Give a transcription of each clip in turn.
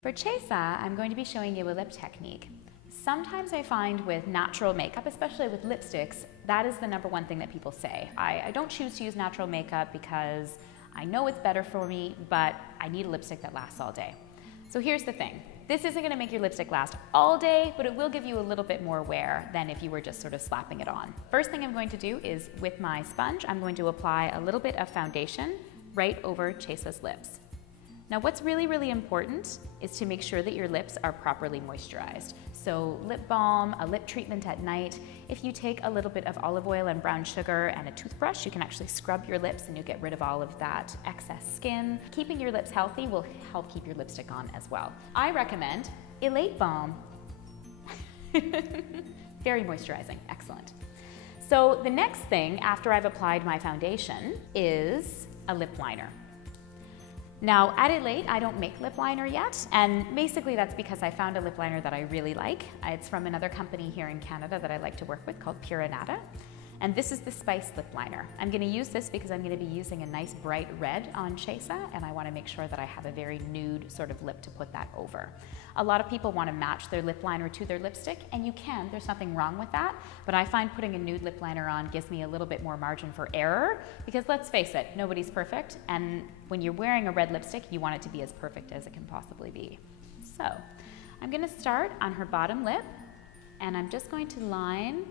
For Chesa, I'm going to be showing you a lip technique. Sometimes I find with natural makeup, especially with lipsticks, that is the number one thing that people say. I don't choose to use natural makeup because I know it's better for me, but I need a lipstick that lasts all day. So here's the thing. This isn't going to make your lipstick last all day, but it will give you a little bit more wear than if you were just sort of slapping it on. First thing I'm going to do is, with my sponge, I'm going to apply a little bit of foundation right over Chesa's lips. Now what's really, really important is to make sure that your lips are properly moisturized. So lip balm, a lip treatment at night. If you take a little bit of olive oil and brown sugar and a toothbrush, you can actually scrub your lips and you get rid of all of that excess skin. Keeping your lips healthy will help keep your lipstick on as well. I recommend Elate Balm. Very moisturizing, excellent. So the next thing after I've applied my foundation is a lip liner. Now at Elate, I don't make lip liner yet, and basically that's because I found a lip liner that I really like. It's from another company here in Canada that I like to work with called Pura Nada, and this is the Spice Lip Liner. I'm going to use this because I'm going to be using a nice bright red on Chesa, and I want to make sure that I have a very nude sort of lip to put that over. A lot of people want to match their lip liner to their lipstick, and you can, there's nothing wrong with that, but I find putting a nude lip liner on gives me a little bit more margin for error, because let's face it, nobody's perfect, and when you're wearing a red lipstick, you want it to be as perfect as it can possibly be. So, I'm going to start on her bottom lip, and I'm just going to line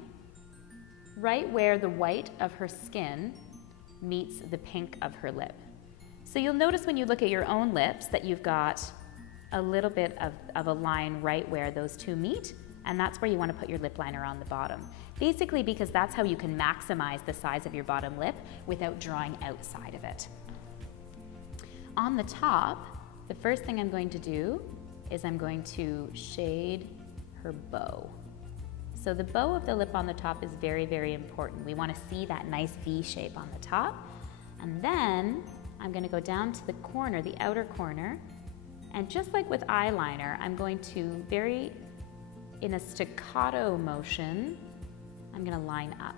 right where the white of her skin meets the pink of her lip. So you'll notice when you look at your own lips that you've got a little bit of a line right where those two meet, and that's where you want to put your lip liner on the bottom. Basically because that's how you can maximize the size of your bottom lip without drawing outside of it. On the top, the first thing I'm going to do is I'm going to shade her bow. So the bow of the lip on the top is very, very important. We want to see that nice V shape on the top. And then I'm going to go down to the corner, the outer corner, and just like with eyeliner, I'm going to in a staccato motion, I'm going to line up.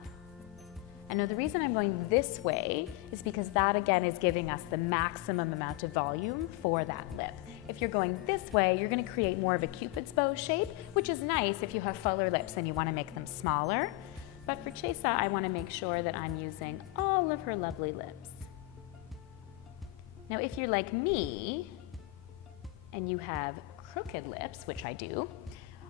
And now the reason I'm going this way is because that again is giving us the maximum amount of volume for that lip. If you're going this way, you're going to create more of a Cupid's bow shape, which is nice if you have fuller lips and you want to make them smaller. But for Chesa, I want to make sure that I'm using all of her lovely lips. Now if you're like me and you have crooked lips, which I do,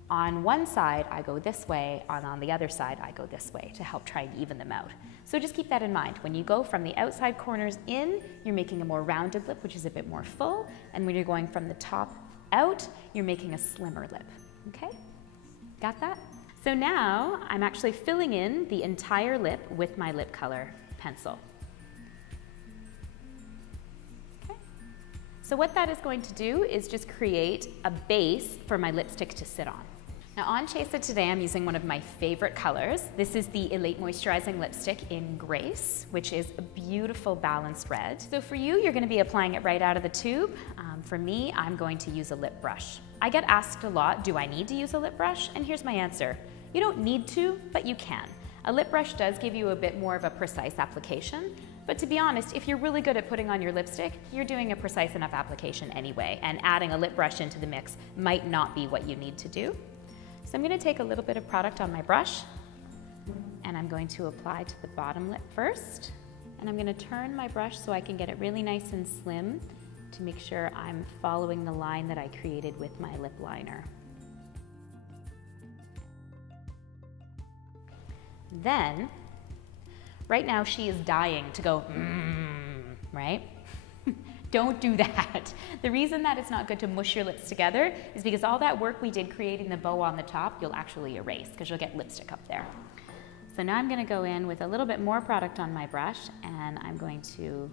on one side I go this way, and on the other side I go this way to help try and even them out. So just keep that in mind. When you go from the outside corners in, you're making a more rounded lip, which is a bit more full, and when you're going from the top out, you're making a slimmer lip. Okay? Got that? So now I'm actually filling in the entire lip with my lip color pencil. So what that is going to do is just create a base for my lipstick to sit on. Now on Chesa today, I'm using one of my favorite colors. This is the Elate Moisturizing Lipstick in Grace, which is a beautiful balanced red. So for you, you're going to be applying it right out of the tube. For me, I'm going to use a lip brush. I get asked a lot, do I need to use a lip brush? And here's my answer. You don't need to, but you can. A lip brush does give you a bit more of a precise application, but to be honest, if you're really good at putting on your lipstick, you're doing a precise enough application anyway, and adding a lip brush into the mix might not be what you need to do. So I'm going to take a little bit of product on my brush, and I'm going to apply to the bottom lip first, and I'm going to turn my brush so I can get it really nice and slim to make sure I'm following the line that I created with my lip liner. Then, right now she is dying to go, right? Don't do that. The reason that it's not good to mush your lips together is because all that work we did creating the bow on the top, you'll actually erase because you'll get lipstick up there. So now I'm going to go in with a little bit more product on my brush, and I'm going to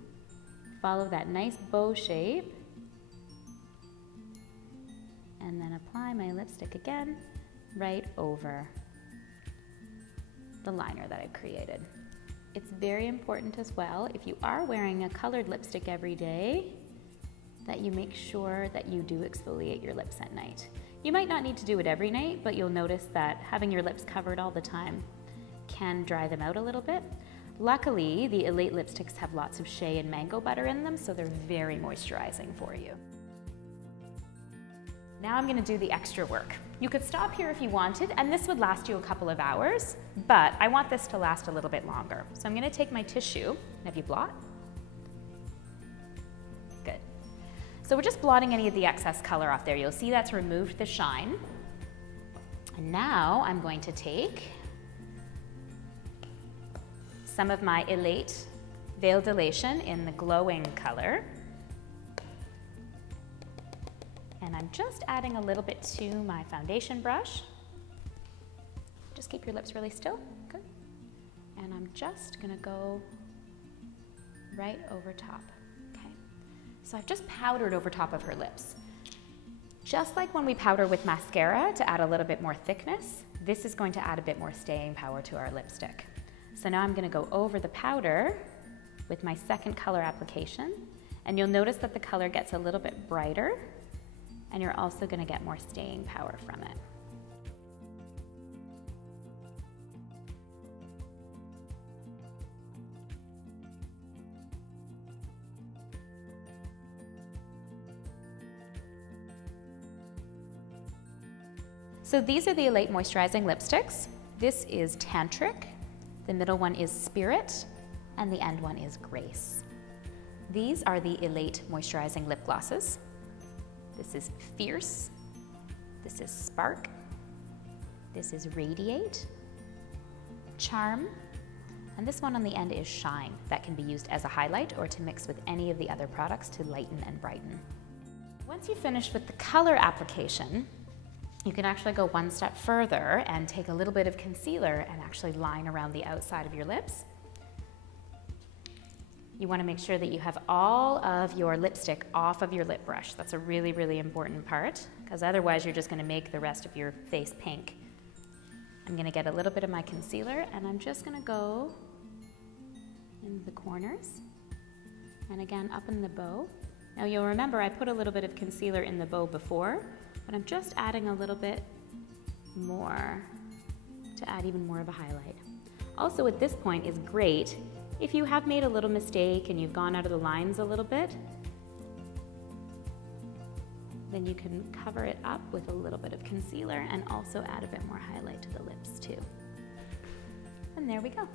follow that nice bow shape and then apply my lipstick again right over the liner that I've created. It's very important as well, if you are wearing a colored lipstick every day, that you make sure that you do exfoliate your lips at night. You might not need to do it every night, but you'll notice that having your lips covered all the time can dry them out a little bit. Luckily, the Elate lipsticks have lots of shea and mango butter in them, so they're very moisturizing for you. Now I'm gonna do the extra work. You could stop here if you wanted, and this would last you a couple of hours, but I want this to last a little bit longer. So I'm gonna take my tissue, have you blot? Good. So we're just blotting any of the excess color off there. You'll see that's removed the shine. And now I'm going to take some of my Elate Veil Dilation in the glowing color. And I'm just adding a little bit to my foundation brush. Just keep your lips really still. Good. And I'm just gonna go right over top. Okay. So I've just powdered over top of her lips. Just like when we powder with mascara to add a little bit more thickness, this is going to add a bit more staying power to our lipstick. So now I'm gonna go over the powder with my second color application, and you'll notice that the color gets a little bit brighter, and you're also going to get more staying power from it. So these are the Elate Moisturizing Lipsticks. This is Tantric, the middle one is Spirit, and the end one is Grace. These are the Elate Moisturizing Lip Glosses. This is Fierce, this is Spark, this is Radiate, Charm, and this one on the end is Shine. That can be used as a highlight or to mix with any of the other products to lighten and brighten. Once you've finished with the color application, you can actually go one step further and take a little bit of concealer and actually line around the outside of your lips. You want to make sure that you have all of your lipstick off of your lip brush. That's a really, really important part, because otherwise you're just going to make the rest of your face pink. I'm going to get a little bit of my concealer, and I'm just going to go in the corners, and again up in the bow. Now you'll remember I put a little bit of concealer in the bow before, but I'm just adding a little bit more to add even more of a highlight. Also at this point is great if you have made a little mistake and you've gone out of the lines a little bit, then you can cover it up with a little bit of concealer and also add a bit more highlight to the lips too. And there we go.